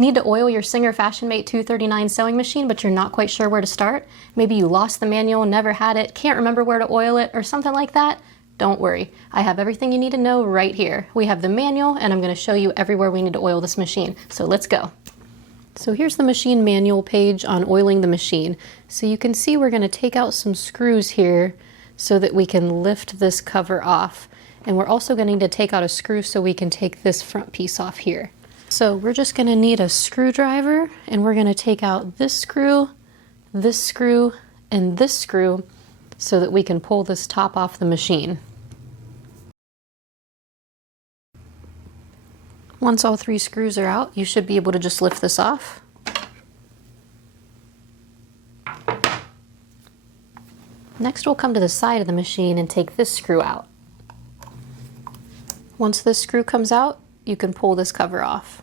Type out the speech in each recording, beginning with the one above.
Need to oil your Singer Fashion Mate 239 sewing machine, but you're not quite sure where to start? Maybe you lost the manual, never had it, can't remember where to oil it, or something like that? Don't worry, I have everything you need to know right here. We have the manual, and I'm going to show you everywhere we need to oil this machine. So let's go. So here's the machine manual page on oiling the machine. So you can see we're going to take out some screws here so that we can lift this cover off. And we're also going to need to take out a screw so we can take this front piece off here. So we're just going to need a screwdriver, and we're going to take out this screw, and this screw so that we can pull this top off the machine. Once all 3 screws are out, you should be able to just lift this off. Next, we'll come to the side of the machine and take this screw out. Once this screw comes out, you can pull this cover off.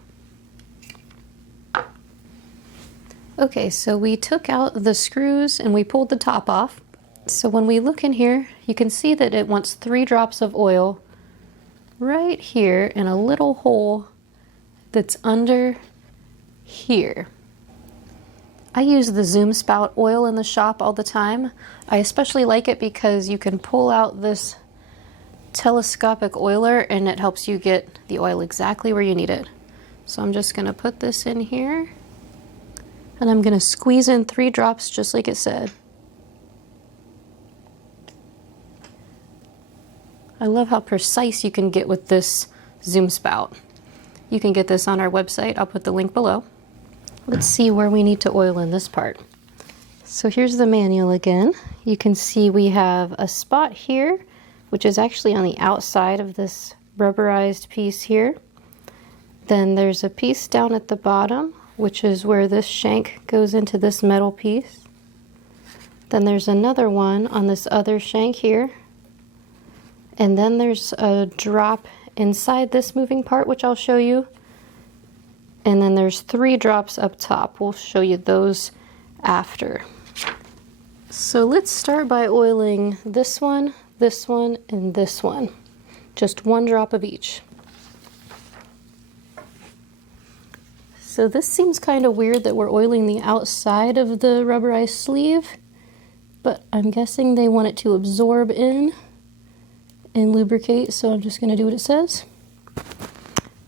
Okay, so we took out the screws and we pulled the top off. So when we look in here, you can see that it wants 3 drops of oil right here in a little hole that's under here. I use the Zoom Spout Oil in the shop all the time. I especially like it because you can pull out this telescopic oiler and it helps you get the oil exactly where you need it. So I'm just going to put this in here and I'm going to squeeze in 3 drops just like it said. I love how precise you can get with this Zoom Spout. You can get this on our website. I'll put the link below. Let's see where we need to oil in this part. So here's the manual again. You can see we have a spot here, which is actually on the outside of this rubberized piece here. Then there's a piece down at the bottom, which is where this shank goes into this metal piece. Then there's another one on this other shank here. And then there's a drop inside this moving part, which I'll show you. And then there's 3 drops up top. We'll show you those after. So let's start by oiling this one, and this one. Just 1 drop of each. So this seems kind of weird that we're oiling the outside of the rubberized sleeve, but I'm guessing they want it to absorb in and lubricate, so I'm just going to do what it says.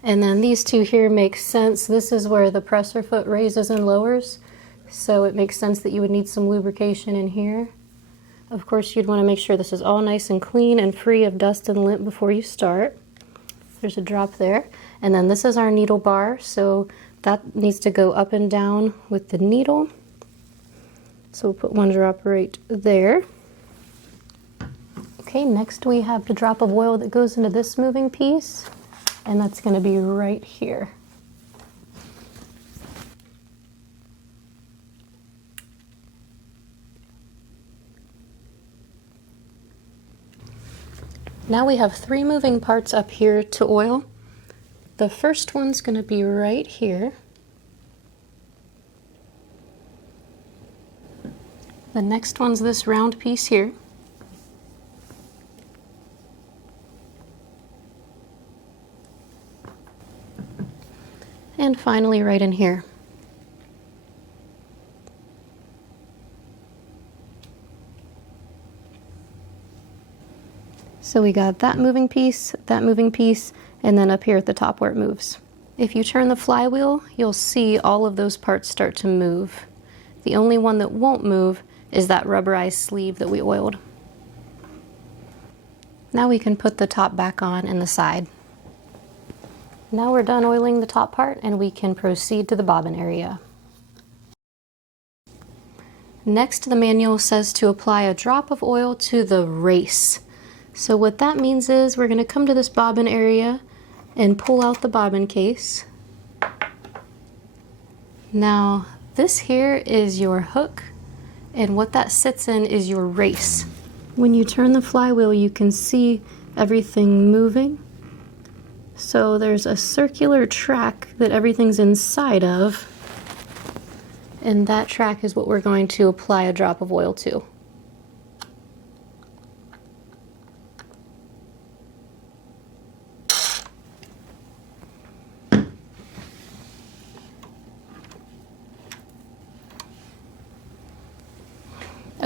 And then these 2 here make sense. This is where the presser foot raises and lowers, so it makes sense that you would need some lubrication in here. Of course, you'd want to make sure this is all nice and clean and free of dust and lint before you start. There's a drop there. And then this is our needle bar, so that needs to go up and down with the needle. So we'll put 1 drop right there. Okay, next we have the drop of oil that goes into this moving piece, and that's going to be right here. Now we have 3 moving parts up here to oil. The first one's going to be right here. The next one's this round piece here. And finally right in here. So we got that moving piece, and then up here at the top where it moves. If you turn the flywheel, you'll see all of those parts start to move. The only one that won't move is that rubberized sleeve that we oiled. Now we can put the top back on and the side. Now we're done oiling the top part and we can proceed to the bobbin area. Next, the manual says to apply a drop of oil to the race. So what that means is we're going to come to this bobbin area and pull out the bobbin case. Now this here is your hook, and what that sits in is your race. When you turn the flywheel, you can see everything moving. So there's a circular track that everything's inside of, and that track is what we're going to apply a drop of oil to.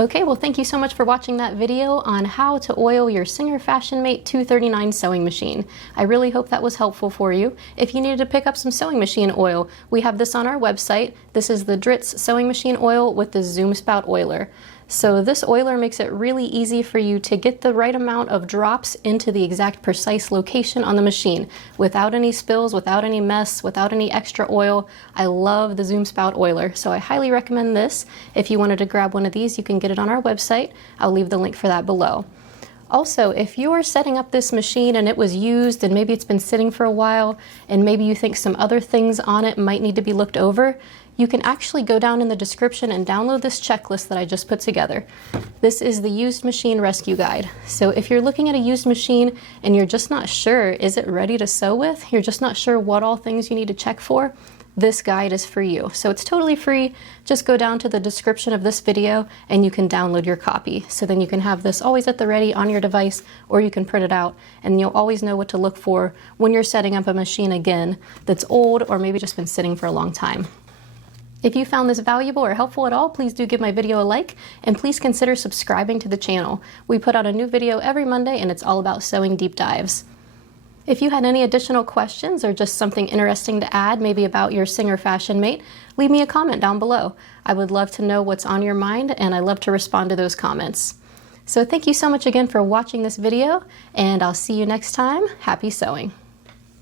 Okay, well thank you so much for watching that video on how to oil your Singer Fashion Mate 239 sewing machine. I really hope that was helpful for you. If you needed to pick up some sewing machine oil, we have this on our website. This is the Dritz sewing machine oil with the Zoom Spout Oiler. So this oiler makes it really easy for you to get the right amount of drops into the exact precise location on the machine without any spills, without any mess, without any extra oil. I love the Zoom Spout Oiler, so I highly recommend this. If you wanted to grab one of these, you can get it on our website. I'll leave the link for that below. Also, if you're setting up this machine and it was used and maybe it's been sitting for a while and maybe you think some other things on it might need to be looked over, you can actually go down in the description and download this checklist that I just put together. This is the Used Machine Rescue Guide. So if you're looking at a used machine and you're just not sure, is it ready to sew with? You're just not sure what all things you need to check for? This guide is for you. So it's totally free. Just go down to the description of this video and you can download your copy. So then you can have this always at the ready on your device, or you can print it out and you'll always know what to look for when you're setting up a machine again that's old or maybe just been sitting for a long time. If you found this valuable or helpful at all, please do give my video a like and please consider subscribing to the channel. We put out a new video every Monday and it's all about sewing deep dives. If you had any additional questions or just something interesting to add, maybe about your Singer Fashion Mate, leave me a comment down below. I would love to know what's on your mind and I love to respond to those comments. So thank you so much again for watching this video and I'll see you next time. Happy sewing!